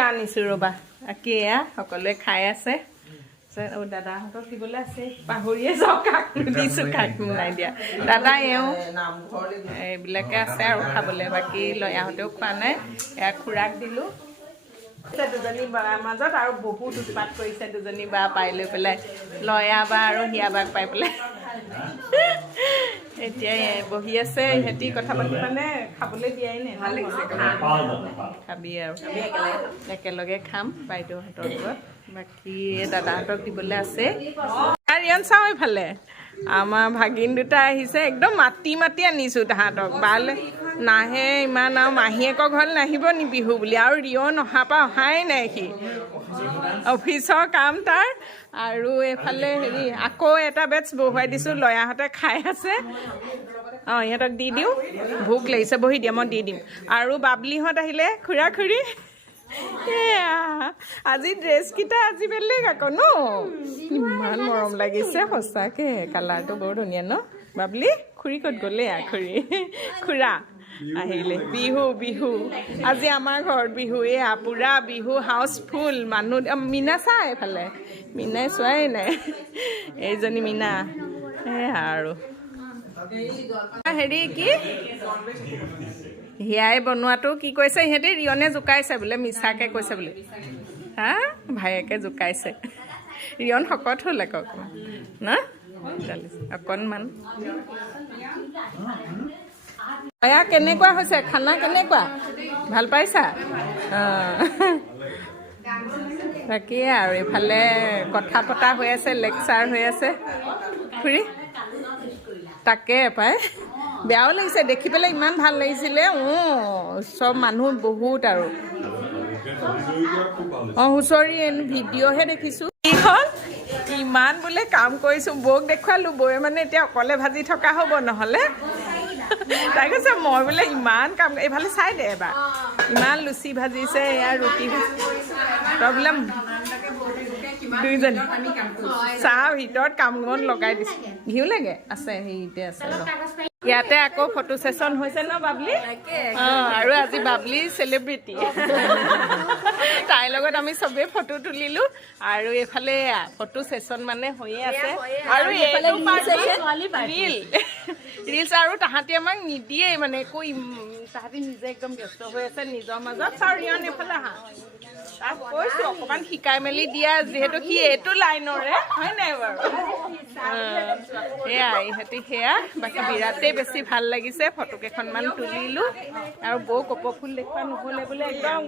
দুইটা আনিছোঁ ৰ'বা বাকী এয়া সকলোৱে খাই আছে দাদাহঁতক দিবলৈ আছে পাহৰিয়ে যাওক কাক দিছোঁ কাক নাই দিয়া দাদা এওঁ এইবিলাকে আছে আৰু খাবলৈ বাকী লয়াহঁতেও খোৱা নাই এয়া খুৰাক দিলোঁ দুজনী বাৰ মাজত আৰু বহুত উৎপাত কৰিছে দুজনী বা পাই লৈ পেলাই লয়া বা আৰু হিয়া বাক পাই পেলাই এতিয়া বহি আছে ইহঁতি কথা পাতি মানে খাবলৈ দিয়াই নাই ভাল লাগিছে খাবি আৰু একেলগে খাম বাইদেউহঁতৰ লগত বাকী দাদাহঁতক দিবলৈ আছে আৰু ইয়াত চাওঁ এইফালে আমাৰ ভাগিন দুটা আহিছে একদম মাতি মাতি আনিছোঁ তাহাঁতক বালে নাহে ইমান আৰু মাহীয়েকৰ ঘৰলৈ নাহিব নি বিহু বুলি আৰু ৰিঅ' নহাৰ পৰা অহাই নাই সি অফিচৰ কাম তাৰ আৰু এইফালে হেৰি আকৌ এটা বেটছ বহুৱাই দিছোঁ লয়াহঁতে খাই আছে অঁ ইহঁতক দি দিওঁ ভোক লাগিছে বহি দিয়া মই দি দিম আৰু বাবলিহঁত আহিলে খুৰা খুৰী এয়া আজি ড্ৰেছকেইটা আজি বেলেগ আকৌ ন ইমান মৰম লাগিছে সঁচাকৈ কালাৰটো বৰ ধুনীয়া ন বাবলি খুৰী ক'ত গ'লে খুৰী খুৰা আহিলে বিহু বিহু আজি আমাৰ ঘৰত বিহু এয়া পুৰা বিহু হাউচফুল মানুহ মীনা চা এইফালে মীনাই চোৱাই নাই এইজনী মীনা এয়া আৰু হেৰি কি হিয়াই বনোৱাটো কি কৈছে সিহঁতে ৰিয়নে জোকাইছে বোলে মিছাকৈ কৈছে বোলে হা ভায়েকে জোকাইছে ৰিয়ন শকত হ'ল আকৌ না অকণমান এয়া কেনেকুৱা হৈছে খানা কেনেকুৱা ভাল পাইছা বাকী আৰু এইফালে কথা পতা হৈ আছে লেকচাৰ হৈ আছে খুৰী তাকে পাই বেয়াও লাগিছে দেখি পেলাই ইমান ভাল লাগিছিলে চব মানুহ বহুত আৰু হুঁচৰি ভিডিঅ'হে দেখিছোঁ কি হ'ল ইমান বোলে কাম কৰিছোঁ বৌক দেখুৱালোঁ বৌয়ে মানে এতিয়া অকলে ভাজি থকা হ'ব নহ'লে তাই কৈছে মই বোলে ইমান কাম এইফালে চাই দে এবাৰ ইমান লুচি ভাজিছে এয়া ৰুটি তই বোলে দুইজনী চাহ ভিতৰত কাম বন লগাই দিছে ঘিউ লাগে আছে হেৰিতে আছে ইয়াতে আকৌ ফটো ছেশ্যন হৈছে ন বাবলি আৰু আজি বাবলি চেলিব্ৰিটি তাইৰ লগত আমি চবেই ফটো তুলিলোঁ আৰু এইফালে ফটো ছেশ্যন মানে হৈয়ে আছে আৰু ৰিলছ আৰু তাহাঁতি আমাক নিদিয়েই মানে একো তাহাঁতি নিজে একদম ব্যস্ত হৈ আছে নিজৰ মাজত চাওঁ ৰিয়ন এইফালে আহা তাক কৈছোঁ অকণমান শিকাই মেলি দিয়া যিহেতু সি এইটো লাইনৰে হয় নাই বাৰু সেয়া ইহঁতি সেয়া বাকী বিৰাটেই বেছি ভাল লাগিছে ফটো কেইখনমান তুলিলোঁ আৰু বৌ কপৌ ফুল দেখুওৱা নহ'লে বোলে একদম